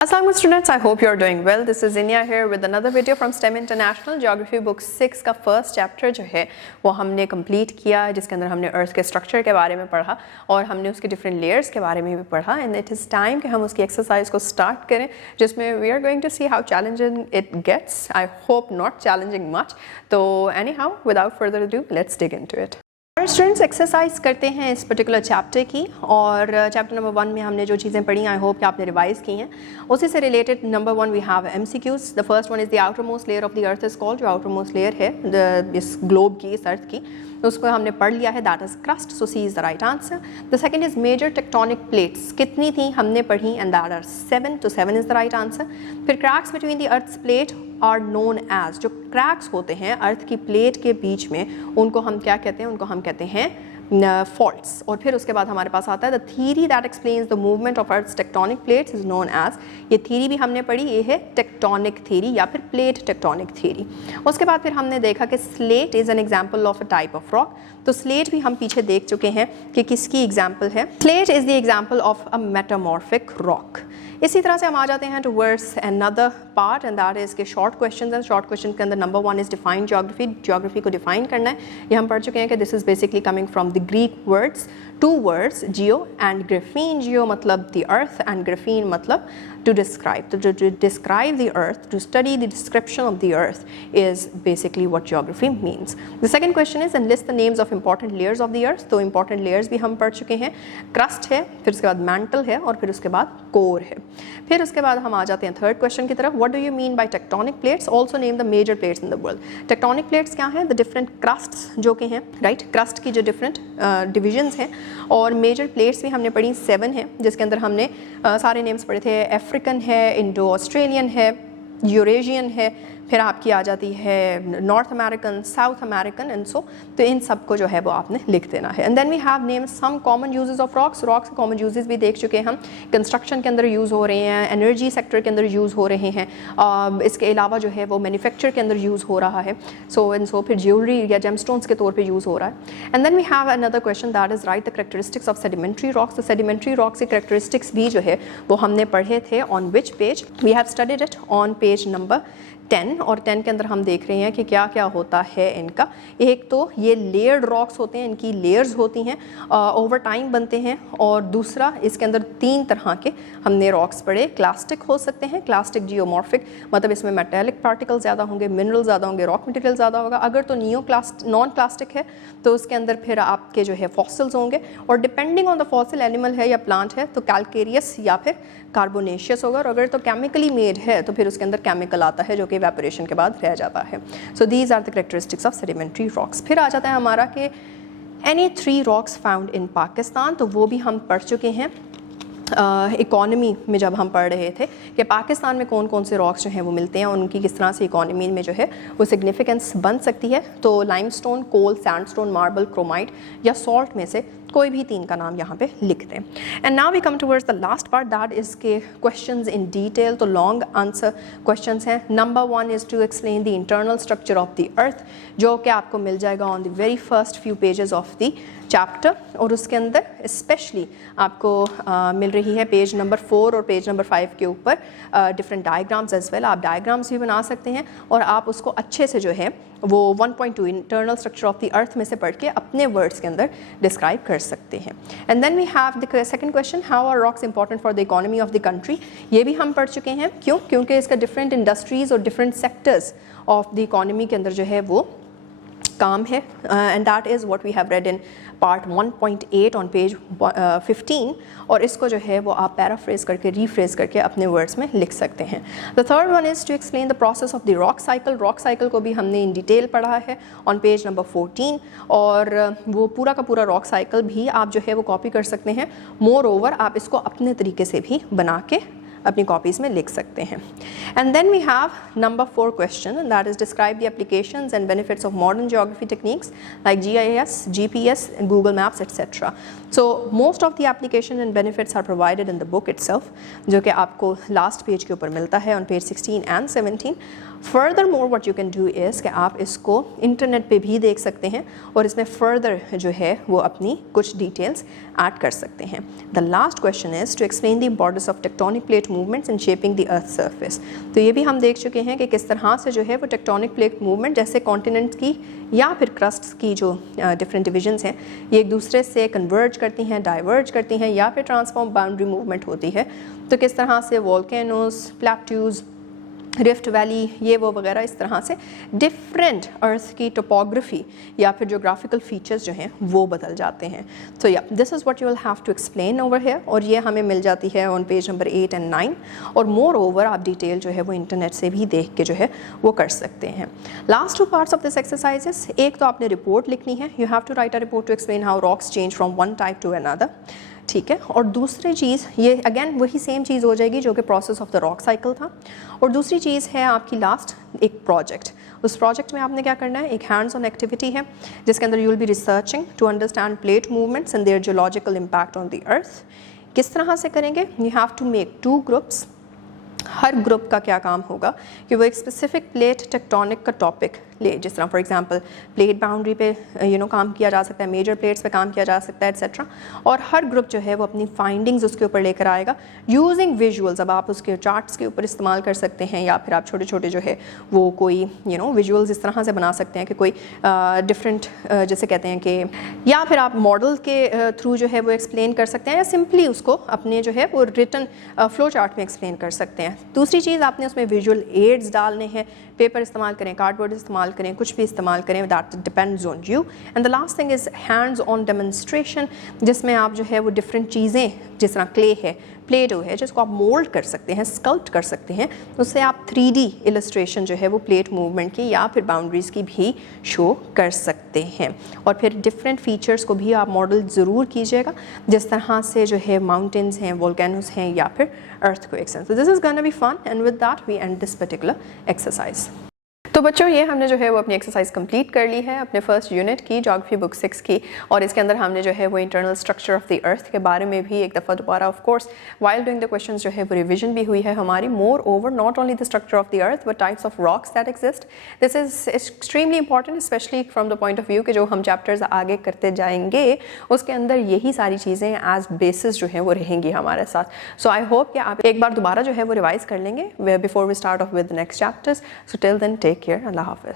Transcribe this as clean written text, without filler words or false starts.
Assalamu students, I hope you are doing well. This is Inya here with another video from STEM International. Geography book 6 का first chapter जो है वो हमने complete किया, जिसके अंदर हमने अर्थ के स्ट्रक्चर के बारे में पढ़ा और हमने उसके डिफरेंट लेयर्स के बारे में भी पढ़ा एंड इट इज़ टाइम कि हम उसकी एक्सरसाइज को स्टार्ट करें, जिसमें we are going to see how challenging it gets. I hope not challenging much. तो anyhow without further do let's dig into it. Students exercise करते हैं इस पर्टिकुलर चैप्टर की, और चैप्टर नंबर 1 में हमने जो चीज़ें पढ़ी आई होप कि आपने रिवाइज की हैं. उसी से related number 1 we have MCQs. The first one is the outermost layer of the earth is called. जो आउटर मोस्ट लेयर है इस ग्लोब की, इस अर्थ की, उसको हमने पढ़ लिया है, that is crust. So C is the right answer. The second is major tectonic plates. कितनी थी हमने पढ़ी, एंड दैट आर 7. तो 7 इज़ द राइट आंसर. फिर cracks between the earth's plate are known as. जो क्रैक्स होते हैं अर्थ की प्लेट के बीच में, उनको हम क्या कहते हैं, उनको हम कहते हैं फॉल्ट्स. और फिर उसके बाद हमारे पास आता है the theory that explains the movement of earth's tectonic plates is known as. ये थीरी भी हमने पढ़ी, ये है टेक्टोनिक थीरी या फिर प्लेट टेक्टोनिक थीरी. उसके बाद फिर हमने देखा कि slate is an example of a type of rock. तो स्लेट भी हम पीछे देख चुके हैं कि किसकी एग्जाम्पल है. Slate is the example of a metamorphic rock. इसी तरह से हम आ जाते हैं towards another part, and that is के शॉर्ट क्वेश्चंस हैं. शॉर्ट क्वेश्चन के अंदर number 1 is define geography. Geography को डिफाइन करना है. ये हम पढ़ चुके हैं कि this is basically coming from the Greek words, 2 words, geo and graphein. Geo मतलब द अर्थ एंड ग्राफीन मतलब to describe. तो to describe the earth, to study the description of the earth is basically what geography means. The second question is enlist the names of important layers of the earth. तो important layers भी हम पढ़ चुके हैं. crust है, फिर उसके बाद mantle है, और फिर उसके बाद core है. फिर उसके बाद हम आ जाते हैं थर्ड क्वेश्चन की तरफ. what do you mean by tectonic plates? also name the major plates in the world. tectonic plates क्या हैं? the different crusts जो कि हैं, right? crust की जो different divisions हैं, और major plates भी हमने पढ़ी 7 हैं, जिसके अंदर हमने सारे names पढ़े थे. अफ्रीकन है, इंडो ऑस्ट्रेलियन है, यूरेशियन है, फिर आपकी आ जाती है north American, south American and so. तो इन सब को जो है वो आपने लिख देना है. And then we have name some common uses of rocks. Rocks के कॉमन यूजेस भी देख चुके हैं हम. कंस्ट्रक्शन के अंदर यूज़ हो रहे हैं, एनर्जी सेक्टर के अंदर यूज़ हो रहे हैं, इसके अलावा जो है वो मैन्युफैक्चर के अंदर यूज़ हो रहा है. सो एंड सो फिर ज्वेलरी या जेमस्टोन्स के तौर पर यूज़ हो रहा है. And then we have another question that is write the characteristics of sedimentary rocks. तो सेडिमेंट्री रॉक्स के करेक्टरिस्टिक्स भी जो है वो हमने पढ़े थे. On which page? We have studied it on page number 10. और 10 के अंदर हम देख रहे हैं कि क्या क्या होता है इनका. एक तो ये लेयर्ड रॉक्स होते हैं, इनकी लेयर्स होती हैं, ओवर टाइम बनते हैं. और दूसरा इसके अंदर 3 तरह के हमने रॉक्स पढ़े. क्लास्टिक हो सकते हैं, क्लास्टिक जियोमॉर्फिक मतलब इसमें मेटेलिक पार्टिकल ज़्यादा होंगे, मिनरल ज़्यादा होंगे, रॉक मटेरियल ज़्यादा होगा. अगर तो नॉन क्लास्टिक है तो उसके अंदर फिर आपके जो है फॉसिल्स होंगे, और depending on the fossil animal है या प्लांट है तो कैल्केरियस या फिर कार्बोनेशियस होगा. और अगर तो केमिकली मेड है तो फिर उसके अंदर केमिकल आता है जो कि इवेपोरेशन के बाद रह जाता है. So these are the characteristics of sedimentary rocks. फिर आ जाता है हमारा कि any 3 rocks found in Pakistan. तो वो भी हम पढ़ चुके हैं इकॉनमी में जब हम पढ़ रहे थे कि पाकिस्तान में कौन कौन से रॉक्स जो हैं वो मिलते हैं, उनकी किस तरह से इकॉनमी में जो है वो सिग्निफिकेंस बन सकती है. तो लाइमस्टोन, कोल, सैंडस्टोन, मार्बल, क्रोमाइट या सॉल्ट में से कोई भी 3 का नाम यहाँ पे लिख दें. And now we come towards the last part, that is के क्वेश्चंस इन डिटेल. तो लॉन्ग आंसर क्वेश्चंस हैं. Number 1 is to explain the internal structure of the earth, जो कि आपको मिल जाएगा on the very first few pages of the chapter. और उसके अंदर स्पेशली आपको मिल रही है पेज नंबर 4 और पेज नंबर 5 के ऊपर डिफरेंट डायग्राम्स एज वेल. आप डायग्राम्स भी बना सकते हैं और आप उसको अच्छे से जो है वो 1.2 इंटरनल स्ट्रक्चर ऑफ द अर्थ में से पढ़ के अपने वर्ड्स के अंदर डिस्क्राइब कर सकते हैं. And then we have the second question, how are rocks important for the economy of the country. ये भी हम पढ़ चुके हैं. क्यों? क्योंकि इसका डिफरेंट इंडस्ट्रीज़ और different sectors of the economy के अंदर जो है वो काम है. And that is what we have read in part 1.8 on page 15. और इसको जो है वो आप पैराफ्रेज करके, रीफ्रेज करके अपने वर्ड्स में लिख सकते हैं. The third one is to explain the process of the rock cycle. Rock cycle को भी हमने इन डिटेल पढ़ा है ऑन पेज नंबर 14. और वो पूरा का पूरा रॉक साइकिल भी आप जो है वो कॉपी कर सकते हैं. मोर ओवर आप इसको अपने तरीके से भी बना के अपनी कॉपीज़ में लिख सकते हैं. And then we have number 4 question, and that is describe the applications and benefits of modern geography techniques like GIS, GPS, Google Maps, etc. So most of the application and benefits are provided in the book itself, जो कि आपको last page के ऊपर मिलता है on page 16 and 17. Furthermore what you can do is कि आप इसको इंटरनेट पे भी देख सकते हैं और इसमें फर्दर जो है वो अपनी कुछ डिटेल्स ऐड कर सकते हैं. The last question is to explain the importance of tectonic plate plate movements in shaping the earth surface. तो ये भी हम देख चुके हैं कि किस तरह से जो है वो टेक्टोनिक प्लेट मूवमेंट जैसे कॉन्टिनेंट्स की या फिर क्रस्ट की जो डिफरेंट डिविजन्स हैं ये एक दूसरे से कन्वर्ज करती हैं, डाइवर्ज करती हैं या फिर ट्रांसफॉर्म बाउंड्री मूवमेंट होती है। तो किस तरह से वोल्केनोज, प्लेट्यूज, रिफ्ट वैली, ये वो वगैरह, इस तरह से डिफरेंट अर्थ की टोपोग्राफी या फिर जोग्राफिकल फीचर्स जो हैं वो बदल जाते हैं। तो या this is what you will have to explain over here, और ये हमें मिल जाती है ऑन पेज नंबर 8 एंड 9। और मोर ओवर आप डिटेल जो है वो इंटरनेट से भी देख के जो है वो कर सकते हैं। Last 2 parts of this exercises, एक तो आपने रिपोर्ट लिखनी है, you have to write a report to explain how rocks change from one type to another, ठीक है। और दूसरी चीज़ ये अगेन वही सेम चीज़ हो जाएगी जो कि process of the rock cycle था। और दूसरी चीज़ है आपकी लास्ट एक प्रोजेक्ट। उस प्रोजेक्ट में आपने क्या करना है, एक हैंड्स ऑन एक्टिविटी है जिसके अंदर you will be researching to understand plate movements and their geological impact on the earth. किस तरह से करेंगे, you have to make 2 groups. हर ग्रुप का क्या काम होगा कि वो एक स्पेसिफिक प्लेट टेक्टोनिक का टॉपिक ले, जिस तरह फॉर एग्जांपल प्लेट बाउंड्री पे काम किया जा सकता है, मेजर प्लेट्स पे काम किया जा सकता है एट्सेट्रा। और हर ग्रुप जो है वो अपनी फाइंडिंग्स उसके ऊपर लेकर आएगा यूजिंग विजुअल्स। अब आप उसके चार्ट्स के ऊपर इस्तेमाल कर सकते हैं या फिर आप छोटे छोटे जो है वो कोई विजुअल्स इस तरह से बना सकते हैं कि कोई डिफरेंट जैसे कहते हैं कि, या फिर आप मॉडल के थ्रू जो है वो एक्सप्लेन कर सकते हैं, या सिंपली उसको अपने जो है वो रिटन फ्लो चार्ट में एक्सप्लेन कर सकते हैं। दूसरी चीज़ आपने उसमें विजुअल एड्स डालने हैं, पेपर इस्तेमाल करें, कार्डबोर्ड इस्तेमाल करें, कुछ भी इस्तेमाल करें, that depends on you. And the last thing is hands on demonstration, जिसमें आप जो है वो डिफरेंट चीज़ें, जिस तरह क्ले है, प्ले डो है, जिसको आप मोल्ड कर सकते हैं, स्कल्प्ट कर सकते हैं, उससे आप 3D इलस्ट्रेशन जो है वो प्लेट मूवमेंट की या फिर बाउंड्रीज़ की भी शो कर सकते हैं। और फिर डिफरेंट फीचर्स को भी आप मॉडल ज़रूर कीजिएगा, जिस तरह से जो है माउंटेन्स हैं, वोल्केनोस हैं या फिर अर्थक्वेक्स हैं। So this is gonna be fun, and with that we end this particular exercise. तो बच्चों ये हमने जो है वो अपनी एक्सरसाइज कंप्लीट कर ली है अपने फर्स्ट यूनिट की, ज्योग्राफी बुक 6 की। और इसके अंदर हमने जो है वो इंटरनल स्ट्रक्चर ऑफ द अर्थ के बारे में भी एक दफ़ा दोबारा of course while doing the questions जो है वो रिवीजन भी हुई है हमारी। More over not only the structure of the earth but types of rocks that exist. This is extremely important, specially from the point of view कि जो हम चैप्टर्स आगे करते जाएंगे उसके अंदर यही सारी चीज़ें एज बेसिस जो है वो रहेंगी हमारे साथ। सो आई होप कि आप एक बार दोबारा जो है वो रिवाइज कर लेंगे before we start off with the next chapters. So till then take care, अल्लाह हाफिज़।